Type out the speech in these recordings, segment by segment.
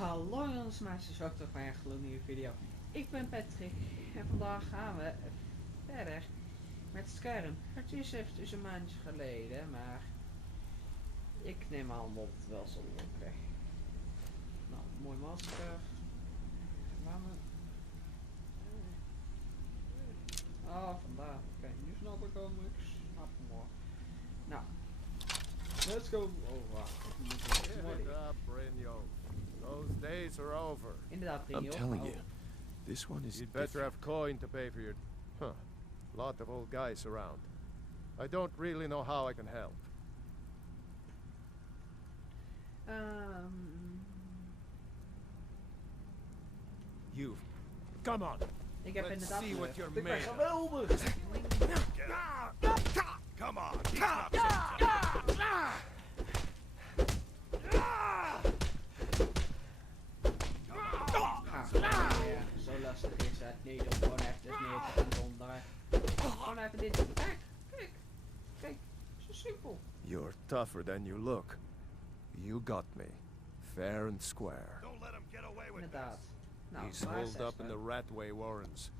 Hallo jongens, meisjes, welkom terug bij een nieuwe video. Ik ben Patrick en vandaag gaan we verder met Skyrim. Het is eventjes een maandje geleden, maar ik neem aan dat het wel zal lukken. Nou, mooi masker. Waar we... Oh, vandaar. Oké, nu snap ik ook niks. Snap hem maar. Nou, let's go. Oh, wacht. Those days are over. Inderdaad, I'm telling you, this one is You'd better different. have coin to pay for your... Huh. Lot of old guys around. I don't really know how I can help. You. Come on. Ik heb Let's inderdaad see what you're ik ben made of. geweldig. Come on. Ja, zo lastig is het niet om gewoon even neer te gaan zonder. Gewoon even dit. Kijk, zo simpel. You're tougher than you look. You got me. Fair and square. Don't let him get away with Inderdaad. Nou, He's waar is holed up in the Ratway Warrens.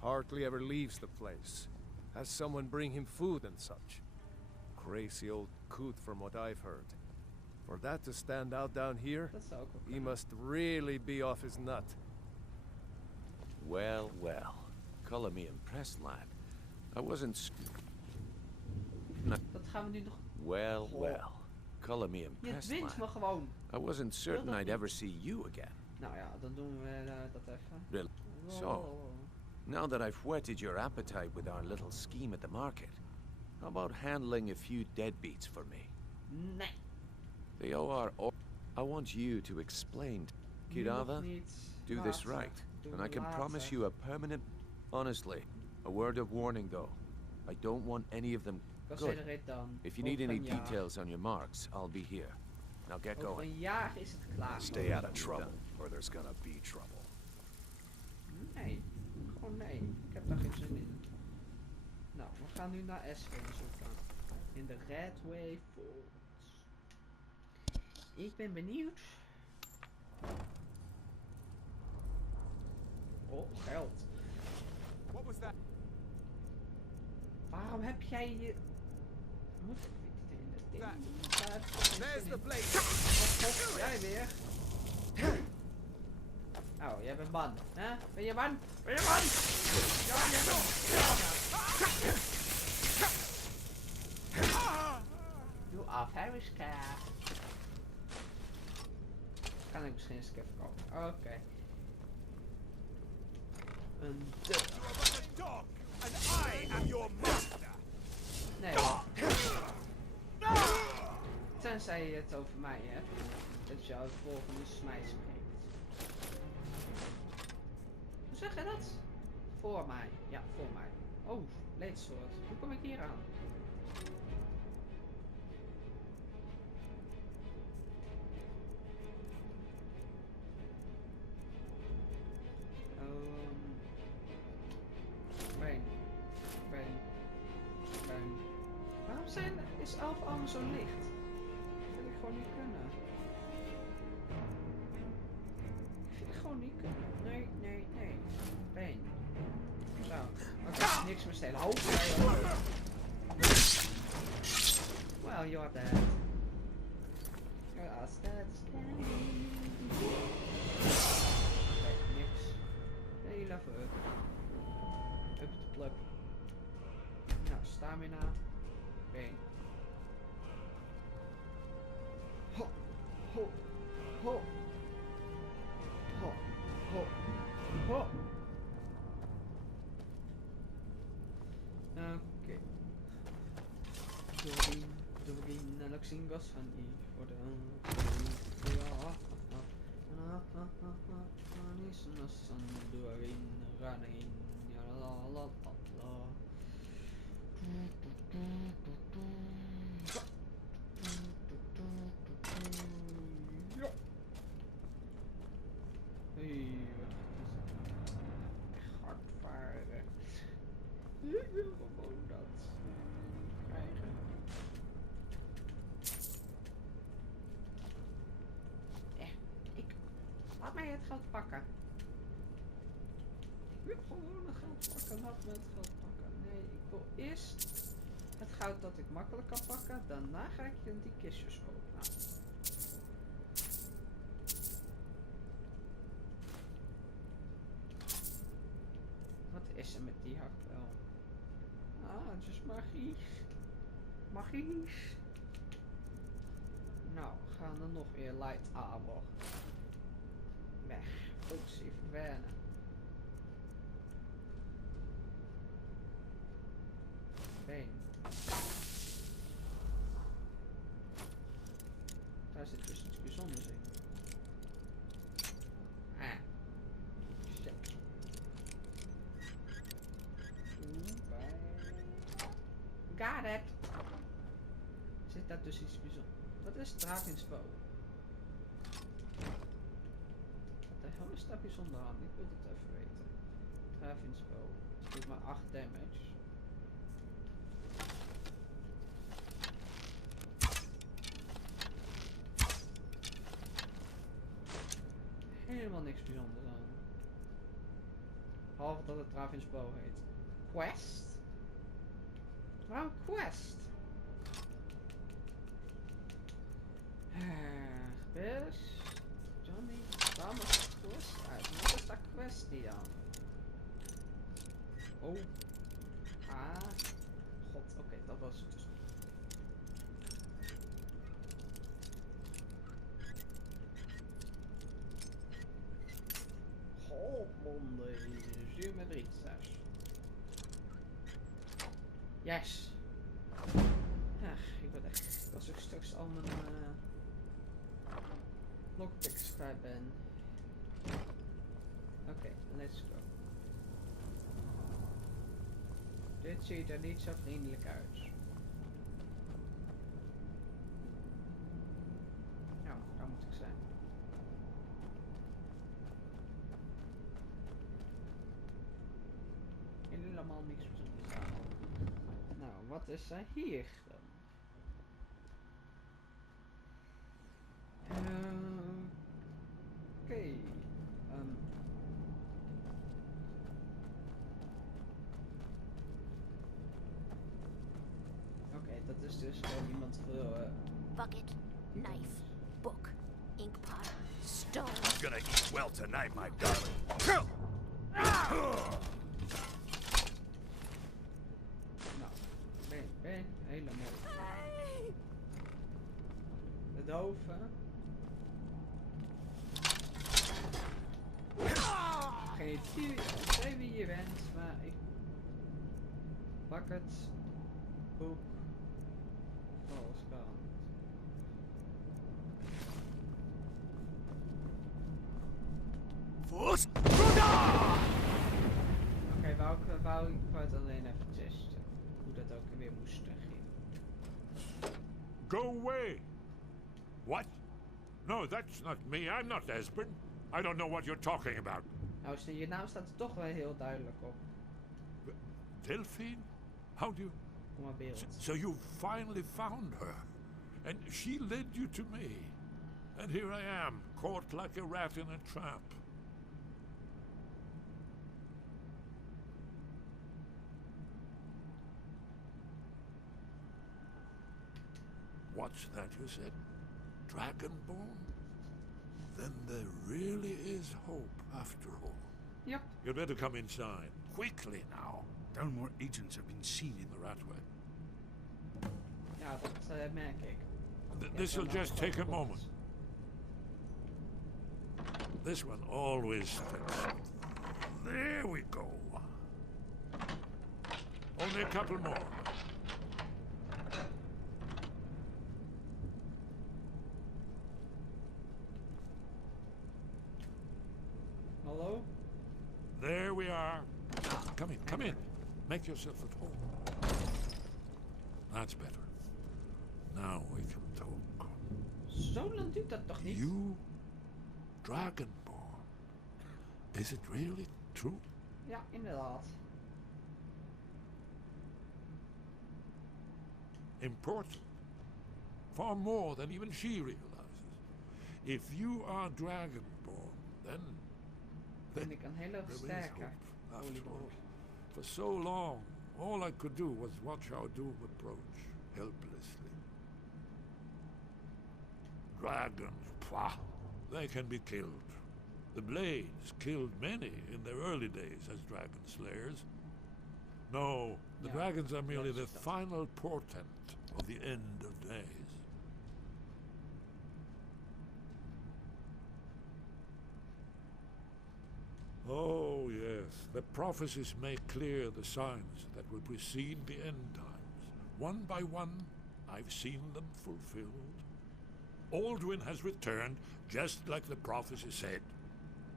Hardly ever leaves the place. Has someone bring him food and such. Crazy old coot from what I've heard. For that to stand out down here, Dat zou ook wel he kunnen. must really be off his nut. Well, well. Color me impressed, lad. I wasn't. Dat gaan we nu nog. Well, well. Color me Je impressed, dwingt me lad. gewoon. I wasn't certain dat I'd niet. ever see you again. Nou ja, dan doen we dat even. Really? So, now that I've whetted your appetite with our little scheme at the market, how about handling a few deadbeats for me? Nee. They are. I want you to explain. Nu nog Kirava, niet. do this Later. right, Doen and we I can later. promise you a permanent. Honestly, a word of warning though. I don't want any of them. Consider it done. If you need Over any een jaar. details on your marks, I'll be here. Now get Over going. een jaar is het klaar. Stay out of trouble, or there's gonna be trouble. Nee, gewoon nee. Ik heb daar geen zin in. Nou, we gaan nu naar Espen zoeken. In de Redway Falls. Ik ben benieuwd. Oh, geld. What was that? Waarom heb jij je... Wat zit dit in het ding? There's the blade. Wat jij weer? Oh, jij bent man, hè? Ben je man? Ben je man? Ja, je You are very scared. Kan ik misschien eens even kopen? Oké. Een deur. You are but a dog, and I am your master. Nee. Tenzij je het over mij hebt. Dat jou het volgende smij spreekt. Hoe zeg je dat? Voor mij. Ja, voor mij. Oh, leedsoort. Hoe kom ik hier aan? Ben. Waarom is elf allemaal zo licht? Dat vind ik gewoon niet kunnen. Ik vind het gewoon niet kunnen. Nee. Ben. Zo. Oké, niks meer stelen. Hoop. Well, you're dead. You're as dead as can be. Oké, niks. Heel even up. Up de pluk. Nou, stamina. Been. Ho, ho, ho. Ho, ho, ho. Oké. Doorien en ik zing was van I voor de ja. Is een zon doorien running. Ja la la la la. Ja. Hey, wat is het? Hardvaren. Ik wil gewoon dat krijgen. Laat mij het geld pakken. Ik wil gewoon het geld pakken. Laat me het geld pakken. Nee, ik wil eerst het goud dat ik makkelijk kan pakken. Daarna ga ik die kistjes openen. Wat is er met die hakbel? Ah, het is magisch. Magisch. Nou, gaan er nog weer light armor. Weg. Functie verwennen. Been. Daar zit dus iets bijzonders in. Ah. Shit. Got it. Zit daar dus iets bijzonders? Wat is dravinsbow? Wat de hel is daar bijzonder aan? Ik wil het even weten. Dravinsbow. Het doet maar 8 damage. Helemaal niks bijzonders aan. Behalve dat het dravinsbow heet. Quest? Waarom quest? Best. Johnny. Waarom is het quest uit? Wat is dat kwestie dan? Oh. Ah. God, oké, dat was het dus. Godmonde. Zuur met rietstas. Yes. Ach, ik word echt. Als ik straks al mijn lockpicks kwijt ben. Oké, let's go. Dit ziet er niet zo vriendelijk uit. Nou, daar moet ik zijn. Helemaal niks bijzonders aan. Nou, wat is er hier dan? Oké. Oké, dat is dus gewoon iemand voor... Bucket, knife, book, ink pot, stone. You're gonna eat well tonight, my darling. Nou, ben helemaal... De doven. Geen idee wie je bent, maar ik... Bucket, boek, valskan. Oké, wou ik het alleen even testen. Hoe dat ook weer moest gaan. Go away! What? No, that's not me. I'm not Esbern. I don't know what you're talking about. Nou, je naam staat er toch wel heel duidelijk op. Delphine? How do you... Kom maar beeld. So you finally found her. And she led you to me. And here I am, caught like a rat in a trap. What's that you said? Dragonborn? Then there really is hope after all. Yep. You'd better come inside. Quickly now. Downmore agents have been seen in The Ratway. Ja, dat merk ik. This'll just take a moment. This one always fits. There we go. Only a couple more. Hallo? There we are. Come in, come in. Make yourself at home. That's better. Now we can talk. Zo lang duurt dat toch niet? You, Dragonborn. Is it really true? Ja, inderdaad. Important. Far more than even she realizes. If you are Dragonborn, then Vind ik een hele there is sterke hope, after all. oliebol. For so long, all I could do was watch our doom approach, helplessly. Dragons, pah, they can be killed. The Blades killed many in their early days as dragon slayers. No, the Ja, dragons are merely dat the is dat. final portent of the end of days. Oh, yes, the prophecies make clear the signs that will precede the end times. One by one, I've seen them fulfilled. Alduin has returned, just like the prophecy said.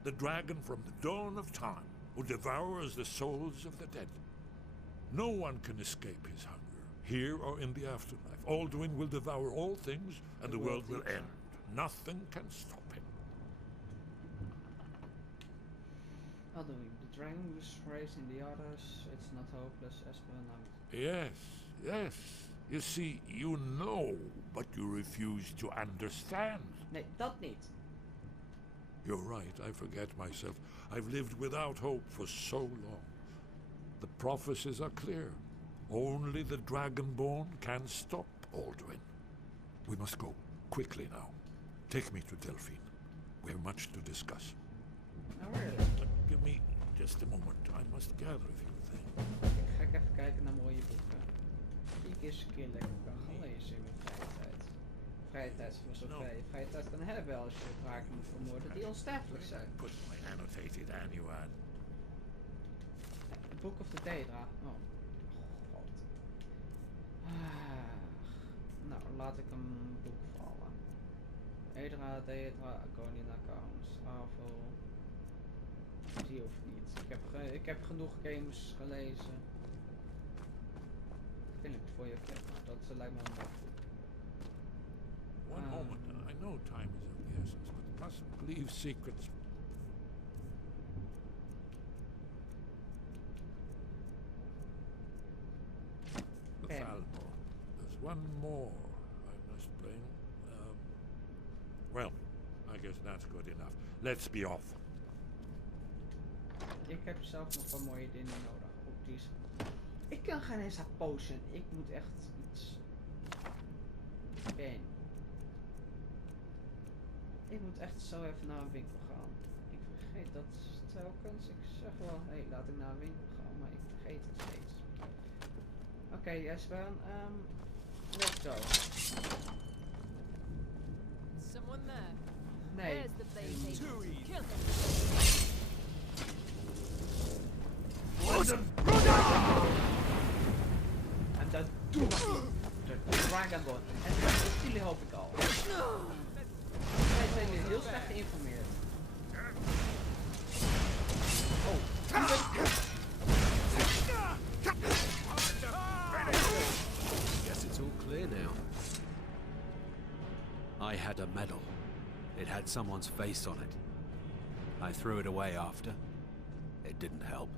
The dragon from the dawn of time, who devours the souls of the dead. No one can escape his hunger, here or in the afterlife. Alduin will devour all things, and the world will end. Nothing can stop him. Alduin, the dragon was raised in the others. It's not hopeless, Espen. Yes, yes. You see, you know, but you refuse to understand. Nee, dat niet. You're right, I forget myself. I've lived without hope for so long. The prophecies are clear. Only the Dragonborn can stop Alduin. We must go, quickly now. Take me to Delphine. We have much to discuss. Oh, really? Give me just a moment. I must gather a few things. Ga ik even kijken naar mooie boeken. Die ik eens een keer lekker kan gaan lezen in mijn vrije tijd. Vrije tijdsfilosofie. Vrije tijd kan hebben als je draken moet vermoorden die onsterfelijk zijn. Put my annotated annual. The Book of the Daedra. Oh. God. Nou, laat ik een boek vallen. Daedra, Agonin Accounts, Avo. Die hoeft niet. Ik heb genoeg games gelezen. Ik vind het voor je clip, maar dat lijkt me wel goed. One moment. I know time is of the essence, but mustn't leave secrets. The Okay. Falmor. There's one more I must bring. Well, I guess that's good enough. Let's be off. Ik heb zelf nog wat mooie dingen nodig. Ook die is... Ik kan geen eens aan potion. Ik moet echt iets... Ben. Ik moet echt zo even naar een winkel gaan. Ik vergeet dat telkens. Ik zeg wel, hé, laat ik naar een winkel gaan, maar ik vergeet het steeds. Oké, Espen, let's go. Someone there. Nee. There's the blade. Too easy. Kill them. En dat doen we. De Dragonborn. En dat jullie hoop ik al. Wij zijn hier heel slecht geïnformeerd. Oh. Guess it's all clear now. I had a medal. It had someone's face on it. I threw it away after. It didn't help.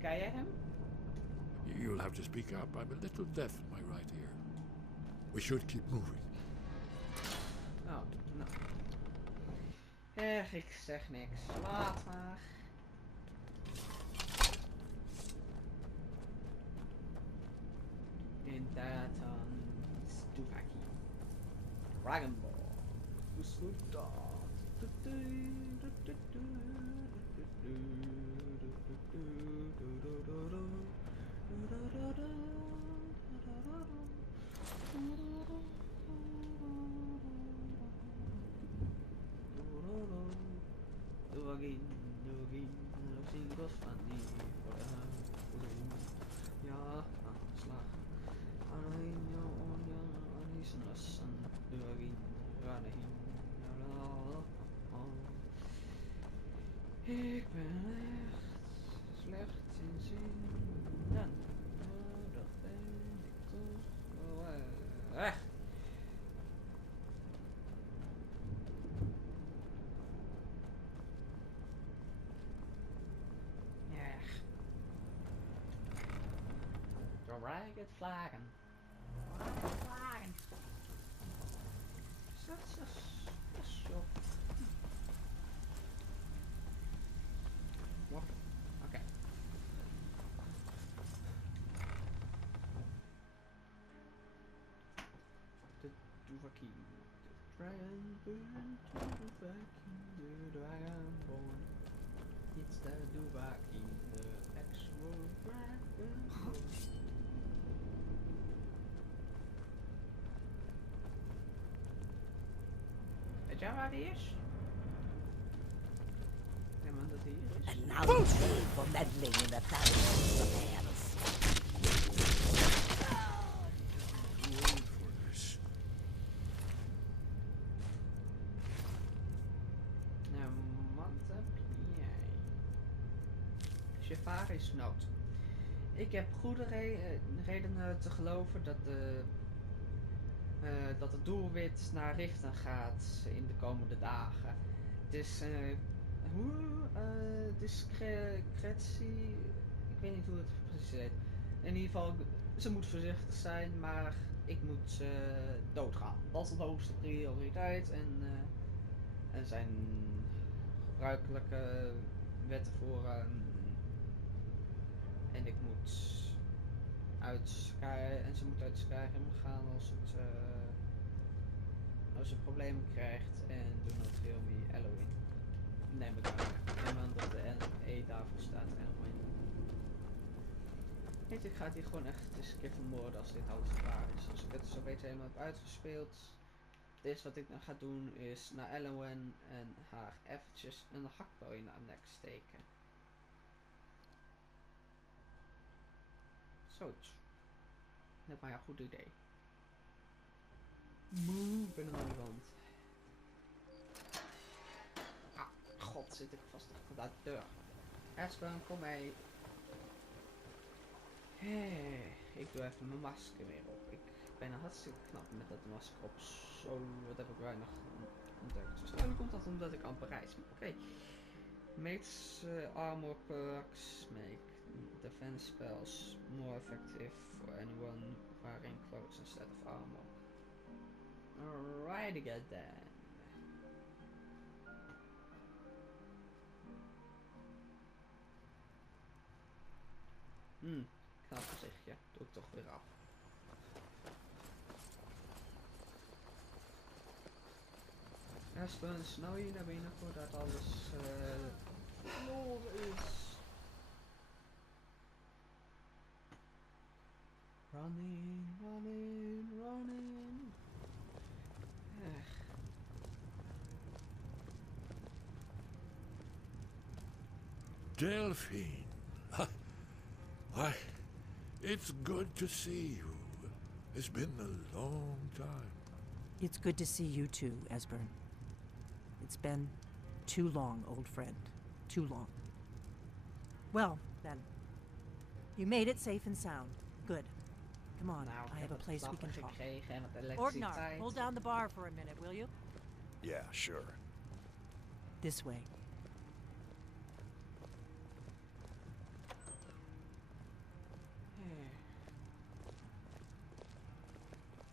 Ken jij hem? You'll have to speak up. I'm a little deaf in my right ear. We should keep moving. Oh, nou. Ik zeg niks. Laat maar. Inderdaad, Stuvaki. Dragon Ball. Ja, aanslag. Ik ben echt slecht in zinnen. Dat ben ik toch wel echt. Ja. Ragged vlagen. Vlagen. Zo. vacuum. The dragon born to the vacuum. The dragon born. It's the Duvaki, the actual dragon born. Weet jij waar die is? Ja, man, dat hier is. And now you pay for meddling in the family's affairs. Too old for this. Nou, wat heb jij? Chauffeur is nood. Ik heb goede redenen te geloven dat het doelwit naar Richten gaat in de komende dagen. Dus discretie, ik weet niet hoe het precies heet. In ieder geval, ze moet voorzichtig zijn, maar ik moet doodgaan. Dat is de hoogste prioriteit en er zijn gebruikelijke wetten voor en ik moet uit Skyrim en ze moet uit Skyrim gaan als ze problemen krijgt en do not kill me Halloween. Neem ik aan dat de E-tafel staat Halloween. Weet je, ik ga het hier gewoon echt eens een keer vermoorden als dit alles klaar is. Als ik het zo'n beetje helemaal heb uitgespeeld. Het eerste wat ik dan ga doen is naar Halloween en haar eventjes een hakbel in haar nek steken. Zoiets. Net maar een goed idee. Moe, ik ben een olifant. Ah, god, zit ik vast achter de deur. Espen, kom mee. Hey, ik doe even mijn masker weer op. Ik ben hartstikke knap met dat masker op. Zo, wat heb ik weinig ontdekt. Waarschijnlijk komt dat omdat ik amper reis. Oké. Makes armor perks, make defense spells more effective for anyone wearing clothes instead of armor. Alright again then. Knap gezichtje. Doe ik toch weer af. Espen, snel hier naar binnen voordat alles los is. Running, running, running. Delphine. Why, it's good to see you. It's been a long time. It's good to see you too, Esbern. It's been too long, old friend. Too long. Well, then. You made it safe and sound. Good. Come on, Nou, I have a place we can talk. Ordnar, hold down the bar for a minute, will you? Yeah, sure. This way.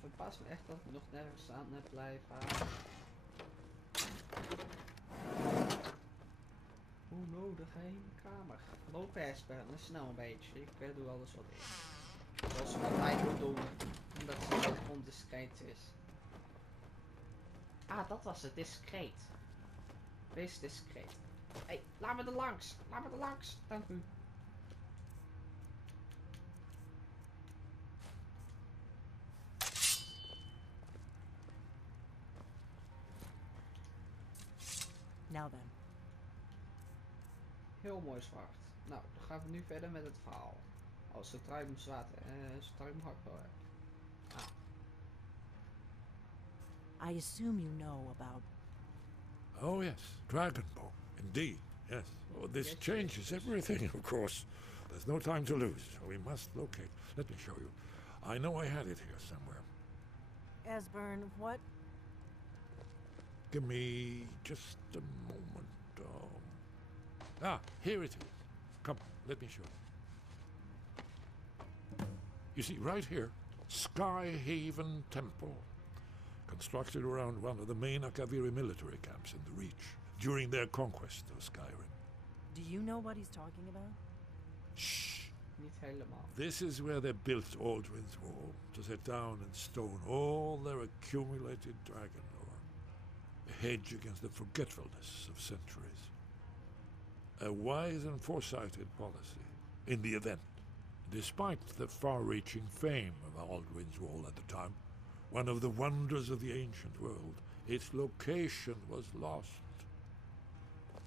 Verbaast me echt dat ik nog nergens aan heb blijven halen. Hoe nodig heen kamer. Loop Espen, snel een beetje. Ik doe alles wat ik. Zoals ze altijd wil doen. Omdat ze zo ondiscreet is. Ah, dat was het. Discreet. Wees discreet. Hé, laat me er langs. Laat me er langs. Dank u. Now then. Heel mooi zwart. Nou, dan gaan we nu verder met het verhaal. Als de trui hem zwart zodra ik hem hard wil hebben. I assume you know about... Oh yes, Dragonborn. Indeed, yes. Oh, this changes everything, of course. There's no time to lose, so we must locate. Let me show you. I know I had it here somewhere. Esbern, what? Give me just a moment. Here it is. Come, let me show you. You see, right here, Skyhaven Temple. Constructed around one of the main Akaviri military camps in the Reach during their conquest of Skyrim. Do you know what he's talking about? Shh! Niet helemaal. This is where they built Aldrin's Wall, to set down in stone all their accumulated dragon lore. A hedge against the forgetfulness of centuries. A wise and foresighted policy in the event. Despite the far-reaching fame of Alduin's Wall at the time, one of the wonders of the ancient world, its location was lost.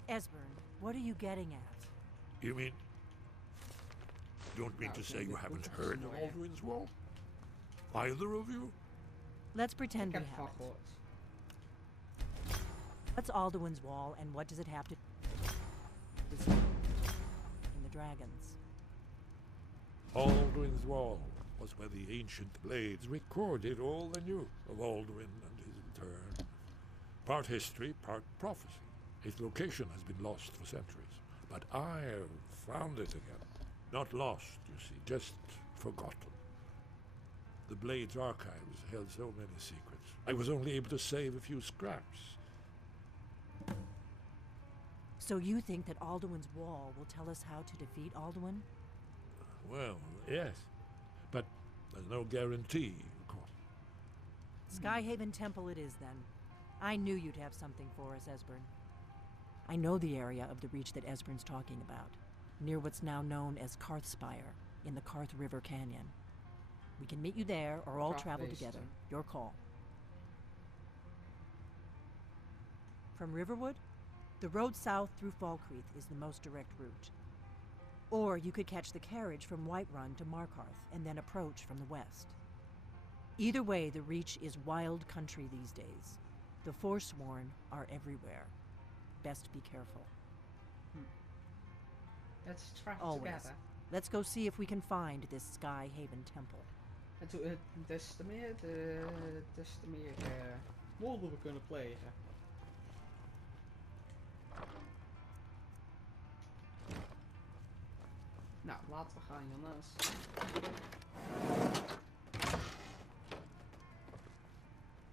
Esbern, what are you getting at? You mean... You don't mean to say you haven't heard of Alduin's Wall? Either of you? Let's pretend Ik we heb van haven't. gehoord. What's Alduin's Wall, and what does it have to... in the dragons? Alduin's Wall was where the ancient blades recorded all they knew of Alduin and his return. Part history, part prophecy. Its location has been lost for centuries, but I have found it again. Not lost, you see, just forgotten. The Blades archives held so many secrets. I was only able to save a few scraps. So you think that Alduin's Wall will tell us how to defeat Alduin? Well, yes, but there's no guarantee, of course. Skyhaven Temple it is, then. I knew you'd have something for us, Esbern. I know the area of the reach that Esbern's talking about, near what's now known as Karthspire, in the Karth River Canyon. We can meet you there, or all travel together. Your call. From Riverwood, the road south through Falkreath is the most direct route. Or you could catch the carriage from Whiterun to Markarth, and then approach from the west. Either way, the reach is wild country these days. The Forsworn are everywhere. Best be careful. Let's travel Always. together. Let's go see if we can find this Skyhaven Temple. En des te meer moorden we kunnen plegen. Nou, laten we gaan, jongens.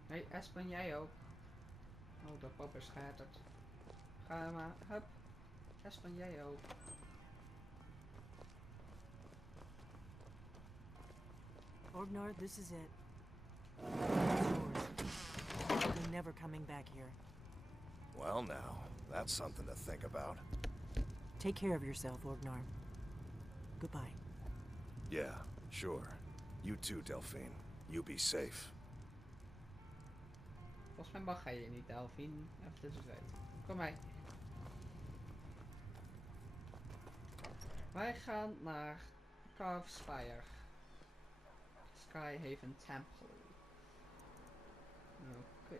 Hey, Espen, jij ook. Oh, de pap is gehetterd. Ga maar, hup. Espen, jij ook. Orgnar, this is it. You're never coming back here. Well now, that's something to think about. Take care of yourself, Orgnar. Goodbye. Yeah, sure. You too, Delphine. You be safe. Volgens mij mag hij je niet, Delphine. Even tussen het weten. Kom mee. Wij gaan naar Karthspire. Skyhaven Temple. Oké.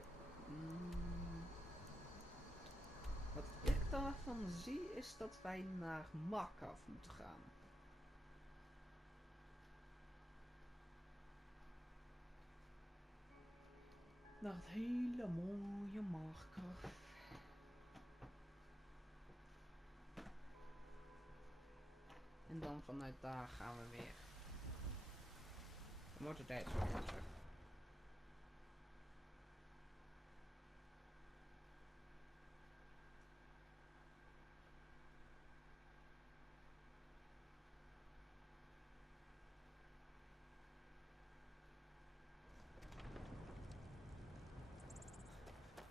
Wat ik daarvan zie is dat wij naar Markarth moeten gaan. Naar het hele mooie Markarth. En dan vanuit daar gaan we weer. We moeten tijd terug.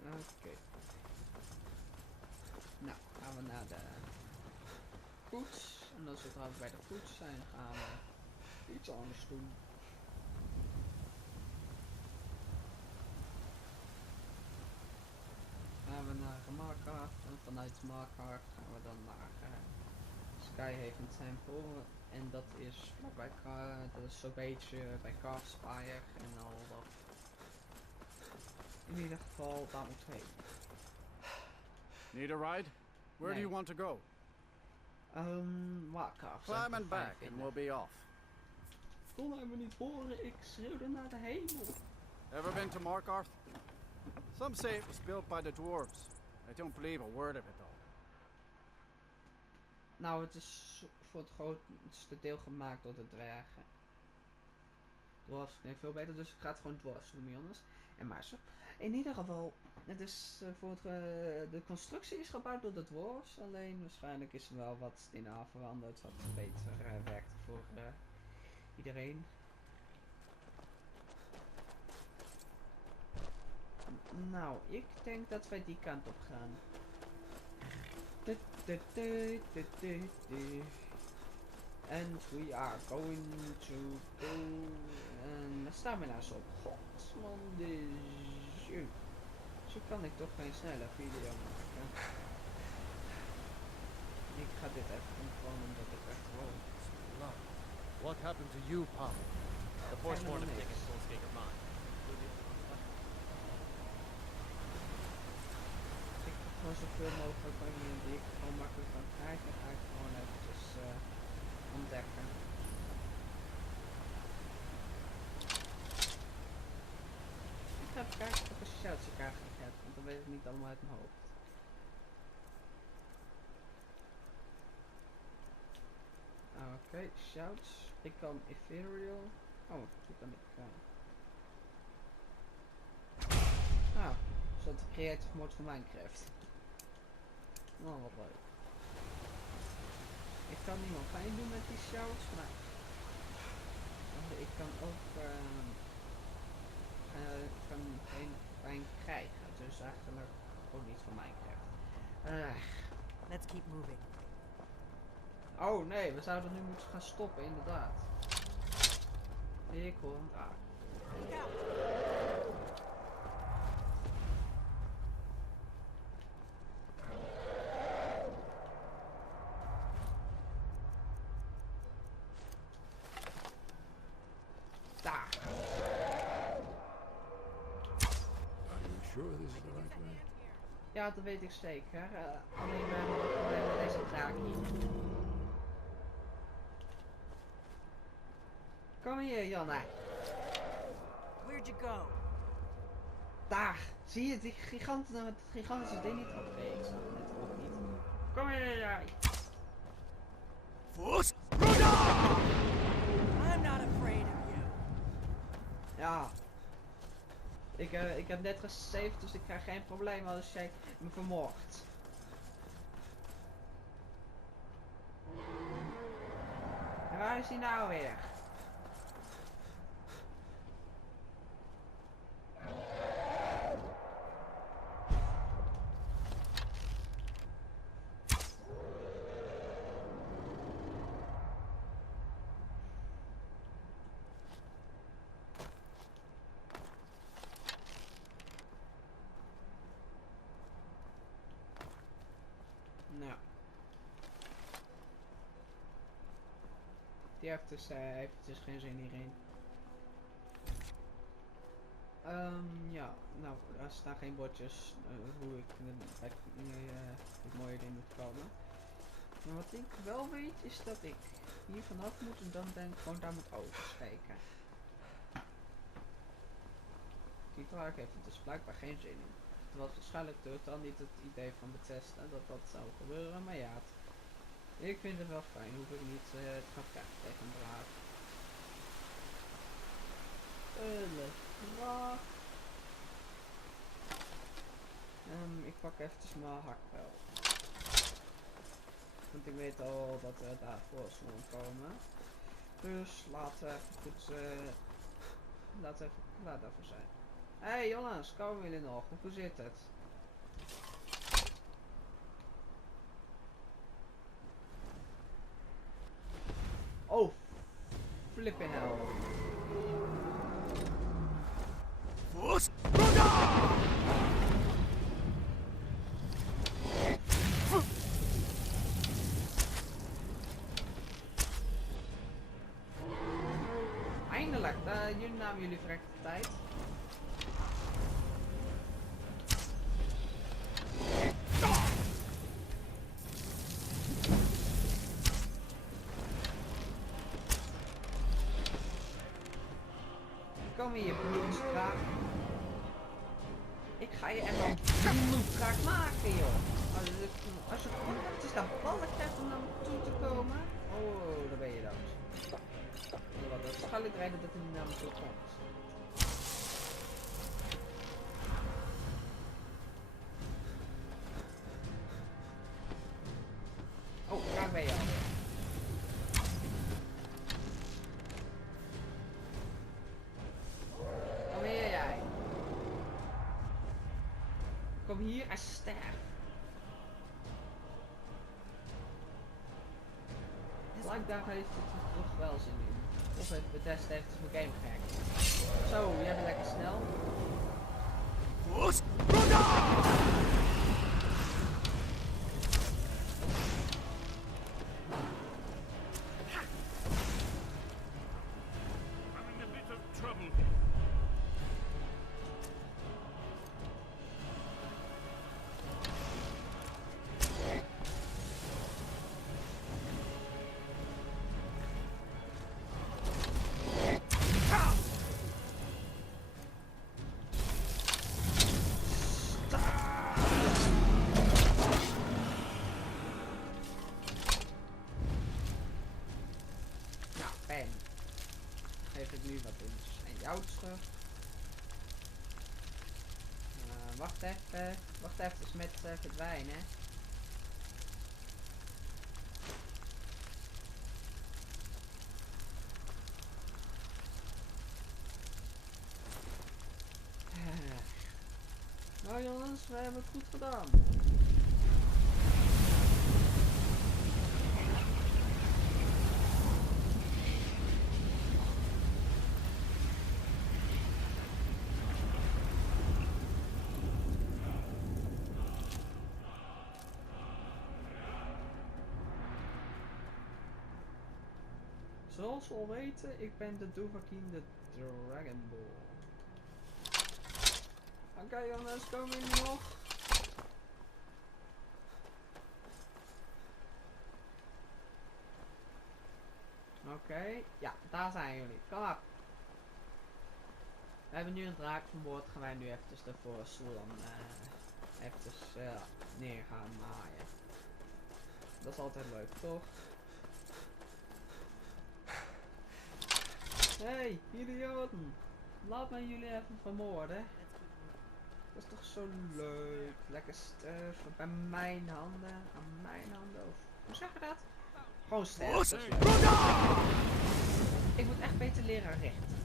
Oké. Nou, gaan we naar de koets. En dan zodra we bij de koets zijn, gaan we iets anders doen. Gaan we naar Markarth en vanuit Markarth gaan we dan naar Skyhaven Temple. En dat is vlakbij dat is zo'n beetje bij Karthspire en al dat. In ieder geval, daar moet heen. Need a ride? Where do you want to go? Markarth. Climb and back and we'll be off. Kon hij me niet horen? Ik schreeuwde naar de hemel. Ever been to Markarth? Some say it was built by the dwarves. I don't believe a word of it though. Nou, het is voor het grootste deel gemaakt door de dwergen. Dwarfs klinkt veel beter, dus ik ga het gewoon dwarfs noemen, jongens. En maar zo. In ieder geval, het is voor het, de constructie is gebouwd door de dwarfs. Alleen waarschijnlijk is er wel wat in aan veranderd, wat beter werkt voor iedereen. Nou, ik denk dat wij die kant op gaan. And we are going to go... En daar staan we nou zo op. Godsman de jeu. Zo kan ik toch geen snelle video maken. Ik ga dit even gewoon omdat ik echt woon. What happened to you, Pop? The force warned him taking full stake of mine. Ik heb gewoon zoveel mogelijk manieren die ik gewoon makkelijk kan krijgen. Ga ik gewoon eventjes ontdekken. Ik ga even kijken of ik een shoutje kaart heb, want dan weet ik niet allemaal uit mijn hoofd. Oké, shouts. Ik kan ethereal. Oh, die kan ik. Zodat de creative mode van Minecraft. Nou, wat leuk. Ik kan niemand pijn doen met die shouts, maar ik kan ook ik kan geen pijn krijgen, dus eigenlijk ook niet van Minecraft. Let's keep moving. Oh nee, we zouden nu moeten gaan stoppen, inderdaad. Ik hoor een draak. Daar. Are you sure this is the right way? Ja, dat weet ik zeker. Alleen we hebben nog problemen met deze draak hier. Kom hier, Janne. Where'd you go? Daar. Zie je die gigantische ding niet? Oh nee, ik zag het net ook niet. Kom hier, jij. I'm not afraid of you. Ja. Ik heb net gesaved, dus ik krijg geen probleem als jij me vermoordt. En waar is hij nou weer? Nou. Die heeft dus geen zin hierin. Ja, nou, er staan geen bordjes hoe ik het mooie ding moet komen. Maar wat ik wel weet is dat ik hier vanaf moet en dan denk ik gewoon daar moet oversteken. Die draak heeft er dus blijkbaar geen zin in. Het was waarschijnlijk dan niet het idee van Bethesda dat dat zou gebeuren, maar ja, ik vind het wel fijn, hoef ik niet te gaan vechten tegen een draak. Draak. Ik pak eventjes mijn hakbel. Want ik weet al dat we daarvoor zullen komen. Dus laten we even goed laten we even klaar daarvoor zijn. Hey jongens, komen jullie nog? Hoe zit het? Oh, flipping hell. Eindelijk, jullie namen jullie verrekte tijd. Kom hier, bloedstraak. Ik ga je echt wel bloedstraak maken, joh. Als je goed is dat ballen krijgt om naar me toe te komen. Oh, dan ben je dood. Dat is waarschijnlijk de reden dat hij niet naar me toe komt. Oh, daar ben je alweer. Kom hier, jij. Kom hier en sterf. Blijkbaar heeft het er toch wel zin in. Of het Bethesda heeft het voor game gehackt. Zo, jij bent lekker snel. En geef ik nu wat in en jou terug. Wacht even met verdwijnen. Nou jongens, we hebben het goed gedaan. Zoals we al weten, ik ben de Dovahkiin de Dragon Ball. Oké jongens, komen jullie nog? Oké, ja, daar zijn jullie. Kom op. We hebben nu een draak van boord. Gaan wij nu eventjes de voorstoel dan eventjes neer gaan maaien. Dat is altijd leuk, toch? Hey, idioten! Laat mij jullie even vermoorden. Dat is toch zo leuk. Lekker sterven bij mijn handen. Aan mijn handen. Of hoe zeg je dat? Gewoon sterven. Ik moet echt beter leren richten.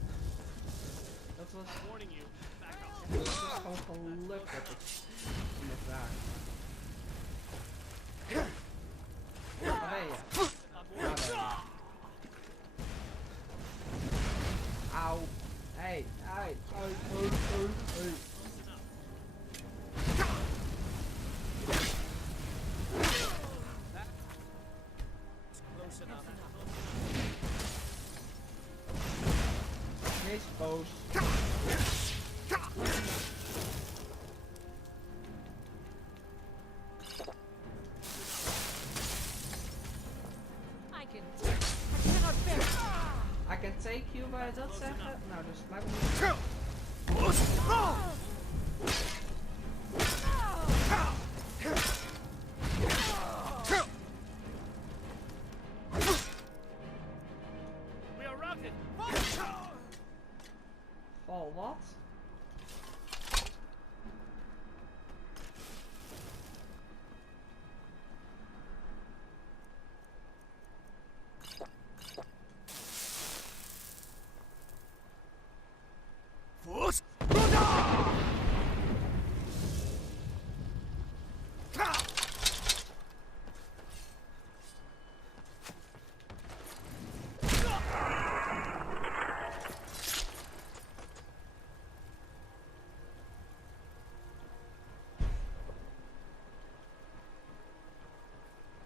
Dat was gewoon geluk dat ik in de vraag. Waar ben je? Waar ben je? Auw. Hey, hey, hey, hey, hey. Wees boos. I can take you, wou je dat zeggen? Nou, dus blijf niet. Val wat?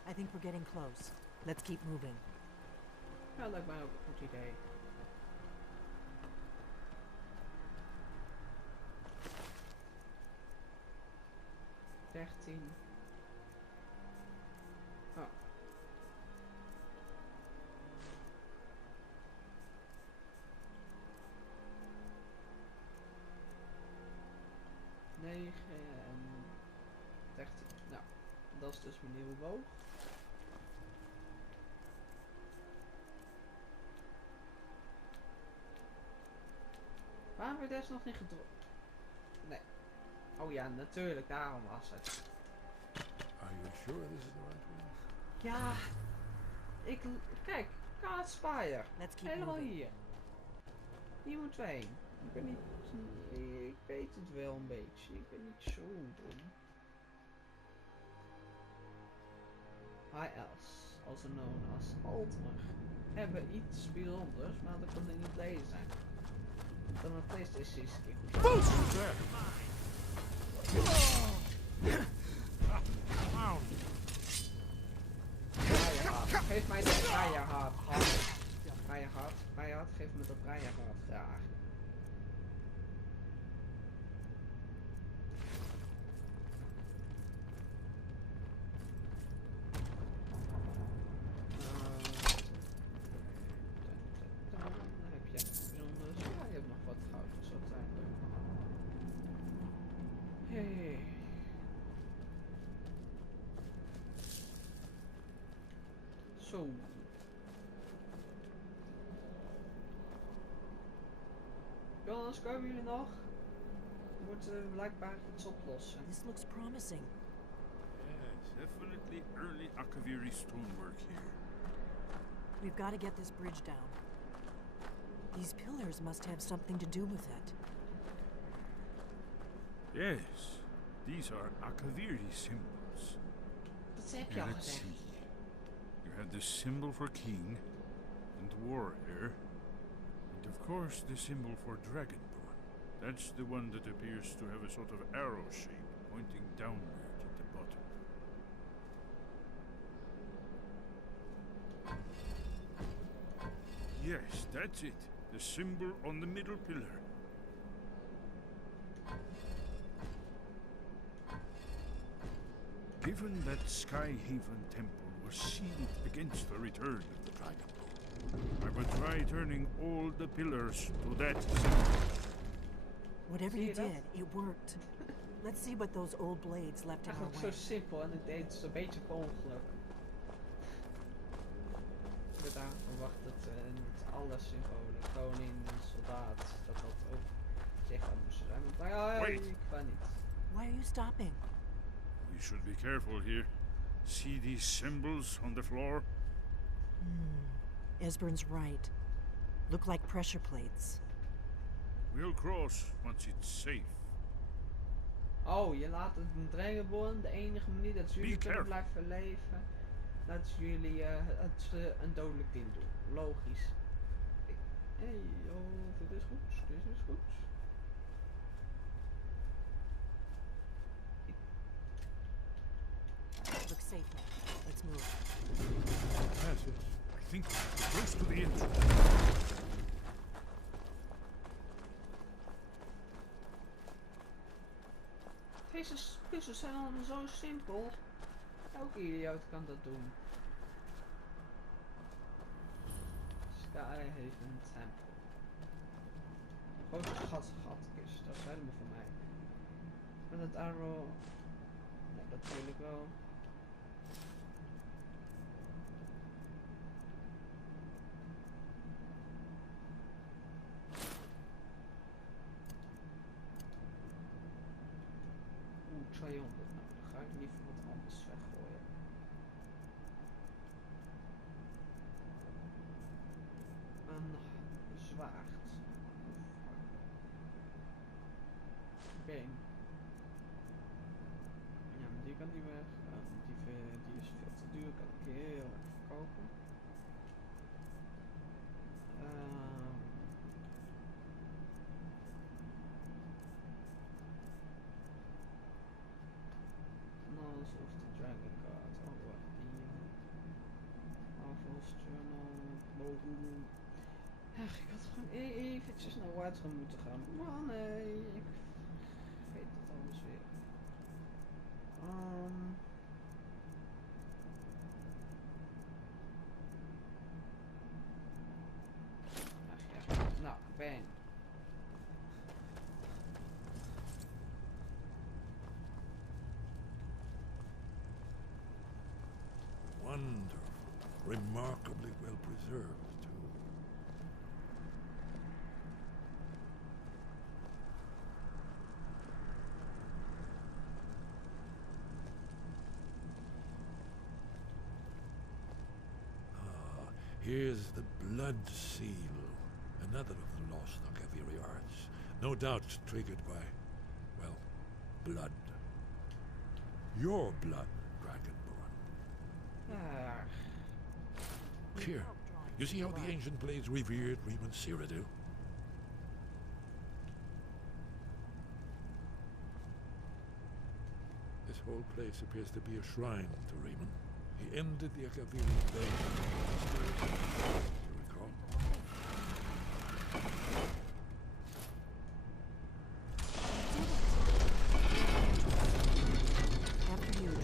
I think we're getting close. Let's keep moving. Ja, lijkt mij ook een goed idee. Oh. 9 en 13. Nou, dat is dus mijn nieuwe boog. Waarom werd deze nog niet gedrukt? Nee. Oh ja, natuurlijk, daarom was het. Are you sure this is the right way? Ja. Kijk, Kaatspire. Let's keep Helemaal moving. hier. Hier moeten we heen. Ik ben niet... Ik weet het wel een beetje. Ik ben niet zo dom. Hi Els, also known as Alter, hebben iets bijzonders, maar dat kon ik niet lezen. Dan een PlayStation is goed. Geef mij dat Briarhard. Briarhard, geef me dat Briarhard graag. Dan heb je bijzonders. Ja, je hebt nog wat goud, dus dat zijn leuk. Hey. Zo. Jongens, komen jullie nog? We moeten blijkbaar iets oplossen. This looks promising. Yes, definitely early Akaviri stonework here. We've got to get this bridge down. These pillars must have something to do with it. Yes, these are Akaviri symbols. Dat heb je al Let's gezegd. see. You have the symbol for king and warrior, and of course the symbol for dragonborn. That's the one that appears to have a sort of arrow shape pointing downward at the bottom. Yes, that's it. The symbol on the middle pillar. Given that Skyhaven Temple was sealed against the return of the Dragonborn, I would try turning all the pillars to that symbol. Whatever you did, it worked. Let's see what those old blades left in our Eigenlijk zo way. simpel en ik deed het een beetje per ongeluk. Ik had daar verwacht dat niet alle symbolen, koning, soldaat, dat dat ook zichtbaar moesten zijn. Maar ja, Wait. ik kan niet. Why are you stopping? We should be careful here. See these symbols on the floor? Esbern's right. Look like pressure plates. We'll cross once it's safe. Oh, je laat het een dragonborn, de enige manier dat jullie kunnen careful. blijven leven, dat jullie een dodelijk ding doen. Logisch. Hey, oh, dit is goed, dit is goed. Looks safe now. Let's move. Yes, yes. I think we're close to the entrance. Deze puzzels zijn allemaal zo simpel. Elke idioot kan dat doen. Skyhaven Temple. Grote gatkist, dat is helemaal voor mij. En het arrow. Nee, dat wil ik wel. Oeh, 200. Nou, dan ga ik liever wat anders weggooien. Een zwaard. Been. Ja, maar die kan niet weg. Die is veel te duur. Kan ik heel erg verkopen. Knowledge of the Dragon Card. Oh, wacht. Die Marvel's Journal. Boven. Ach, ik had gewoon eventjes naar Whiterun moeten gaan. Maar nee, ik vergeet het alles weer. Ach ja, nou, bang. Wonderful. Remarkably well preserved, too. Ah, here's the blood seal. another of the lost Akaviri arts, no doubt triggered by, well, blood. Your blood, Dragonborn. Ah, Here, you see how the ancient blades revered Riemann Cyrodiil? This whole place appears to be a shrine to Riemann. He ended the Akaviri blade. You recall? After you, you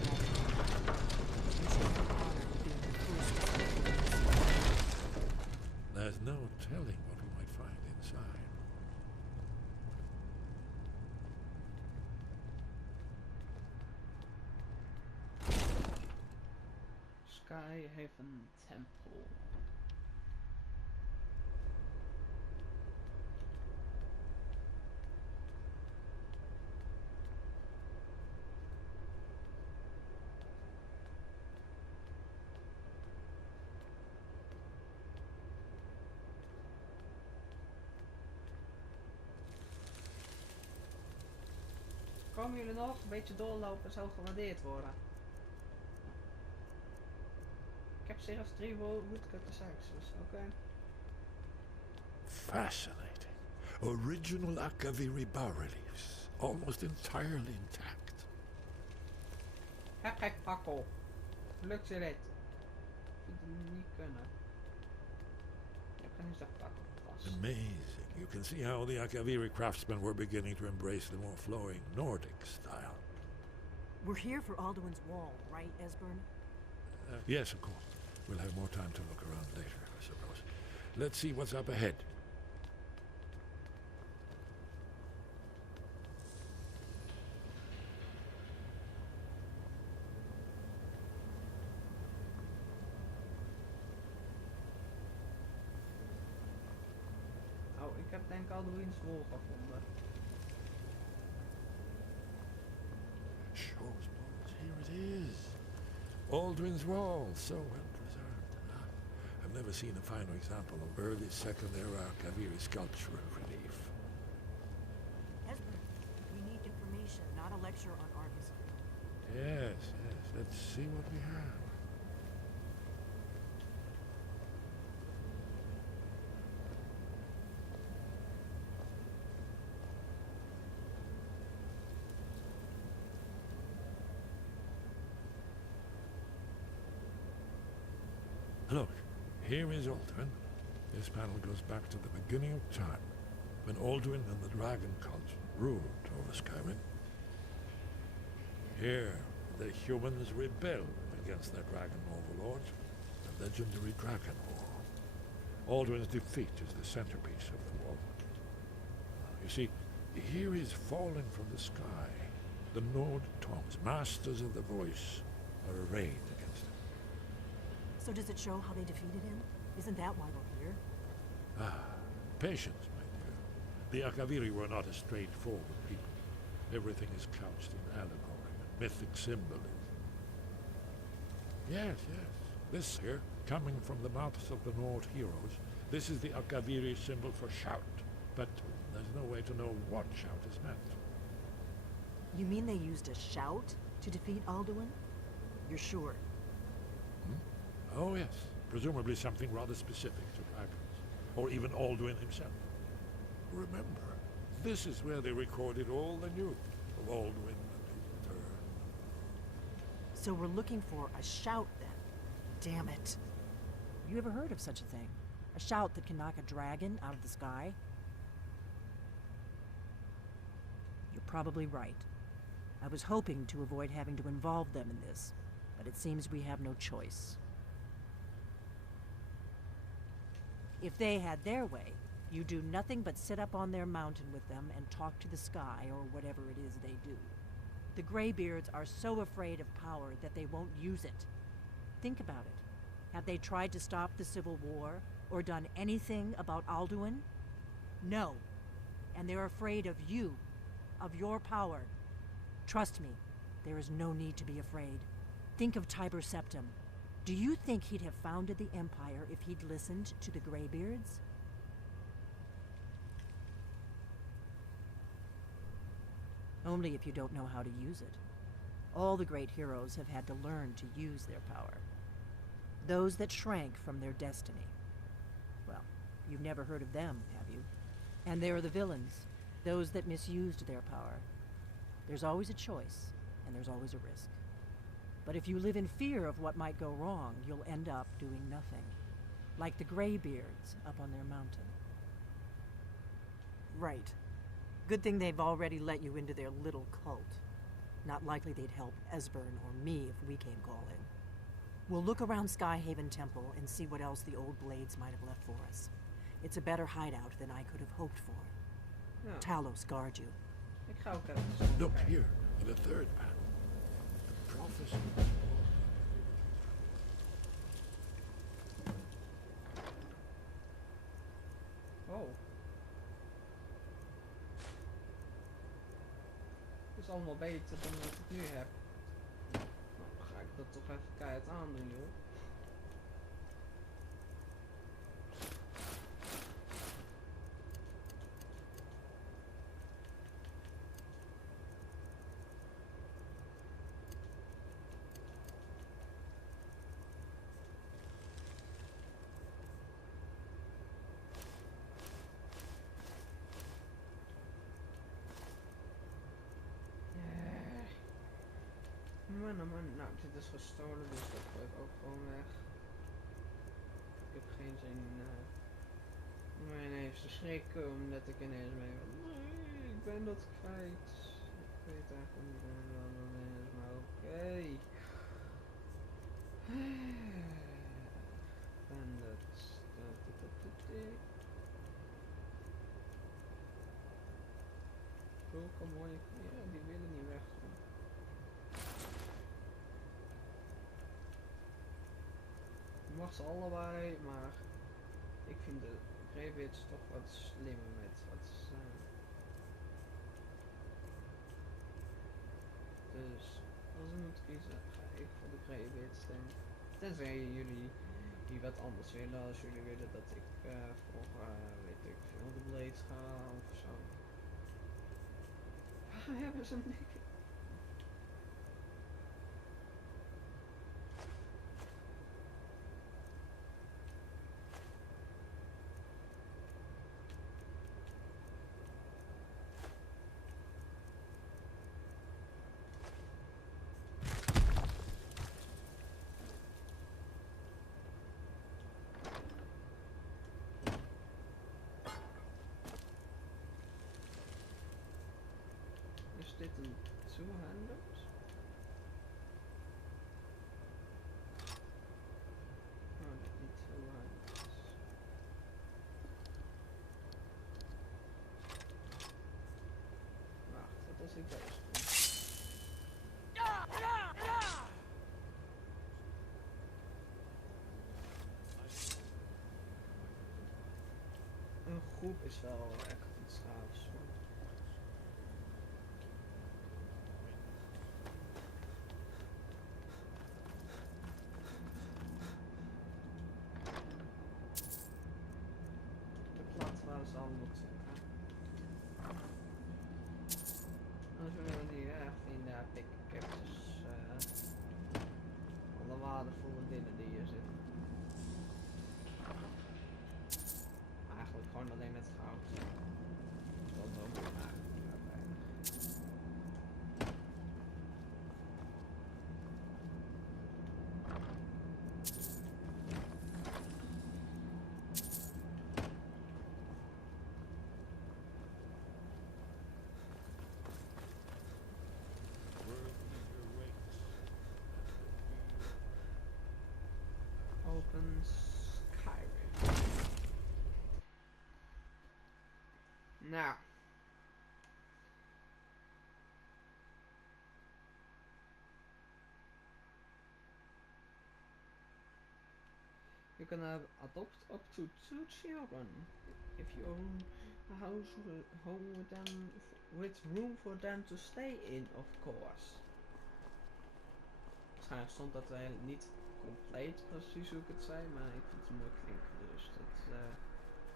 should have honored being the first to see this. There's no telling what we might find inside. Skyrim Temple. Komen jullie nog? Een beetje doorlopen zou gewaardeerd worden. Ik heb zelfs 3 woodcutters access, oké. Fascinating. Original Akaviri bas-reliefs, almost entirely intact. Heb geen pakkel. Lukt je dit? Ik vind het niet kunnen. Ik kan eens dat pakkel vast. Amazing. You can see how the Akaviri craftsmen were beginning to embrace the more flowing Nordic style. We're here for Alduin's wall, right, Esbern? Yes, of course. We'll have more time to look around later, I suppose. Let's see what's up ahead. Oh, ik heb denk al Alduin's wall gevonden. Shows bones. Here it is. Alduin's wall, so well preserved. I've never seen a finer example of early Second Era Akaviri sculpture relief. Esbern, we need information, not a lecture on art history. Yes, yes. Let's see what we have. Look, here is Alduin. This panel goes back to the beginning of time, when Alduin and the dragon cult ruled over Skyrim. Here, the humans rebelled against their dragon overlords, the legendary Dragon War. Alduin's defeat is the centerpiece of the wall. You see, here is fallen from the sky. The Nord tongues, masters of the voice, are arrayed against him. So does it show how they defeated him? Isn't that why we're here? Ah, patience, my dear. The Akaviri were not a straightforward people. Everything is couched in allegory and mythic symbolism. Yes, yes. This here, coming from the mouths of the Nord heroes, this is the Akaviri symbol for shout. But there's no way to know what shout is meant. You mean they used a shout to defeat Alduin? You're sure? Oh, yes. Presumably something rather specific to dragons, or even Alduin himself. Remember, this is where they recorded all the news of Alduin and his return. So we're looking for a shout then. Damn it. You ever heard of such a thing? A shout that can knock a dragon out of the sky? You're probably right. I was hoping to avoid having to involve them in this, but it seems we have no choice. If they had their way, you do nothing but sit up on their mountain with them and talk to the sky or whatever it is they do. The Greybeards are so afraid of power that they won't use it. Think about it. Have they tried to stop the Civil War or done anything about Alduin? No. And they're afraid of you, of your power. Trust me, there is no need to be afraid. Think of Tiber Septim. Do you think he'd have founded the Empire if he'd listened to the Greybeards? Only if you don't know how to use it. All the great heroes have had to learn to use their power. Those that shrank from their destiny. Well, you've never heard of them, have you? And there are the villains, those that misused their power. There's always a choice, and there's always a risk. But if you live in fear of what might go wrong, you'll end up doing nothing. Like the Greybeards up on their mountain. Right. Good thing they've already let you into their little cult. Not likely they'd help Esbern or me if we came calling. We'll look around Skyhaven Temple and see what else the old blades might have left for us. It's a better hideout than I could have hoped for. Ja. Talos guard you. Ik ga ook even Look here, in the third panel. The prophecy. Oh. Het is allemaal beter dan wat ik nu heb. Nou, dan ga ik dat toch even keihard aandoen, joh. Nou, dit is gestolen, dus dat gooi ik ook gewoon weg. Ik heb geen zin om mij ineens te schrikken, omdat ik ineens mee van, nee, ik ben dat kwijt. Ik weet eigenlijk niet meer wat dat is, maar oké. En dat... Zulke mooie... Ja, die willen niet weg. Je mag ze allebei, maar ik vind de Greybeards toch wat slimmer met wat ze zijn. Dus als ik moet kiezen, ga ik voor de Greybeards stemmen. Tenzij jullie die wat anders willen, als jullie willen dat ik voor weet ik veel de Blades ga of zo. Waar hebben ze niks? Is dit een two-handed? Oh, dat niet two-handed. Wacht, wat als ik deze doe? Een groep is wel echt iets gaafs. Als we dat niet erg vinden, heb ik heb dus alle waardevolle dingen die hier zitten. Eigenlijk gewoon alleen het goud. Dat is ook eigenlijk niet meer weinig. Open Skyrim. Nou. You can adopt up to 2 children if you own a house home with them, with room for them to stay in, of course. Waarschijnlijk stond dat niet compleet precies hoe ik het zei, maar ik vind het mooi klinken, dus dat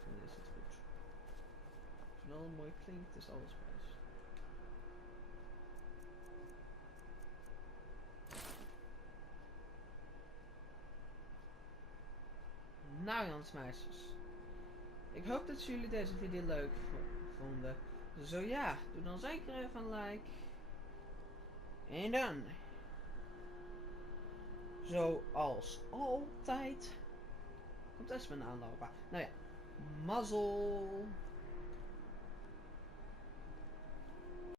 dan is het goed. Als het wel mooi klinkt, is alles best. Nou jongens, meisjes. Ik hoop dat jullie deze video leuk vonden. Zo ja, doe dan zeker even een like. En dan, zoals altijd, komt Espen aanlopen. Nou ja, mazzel.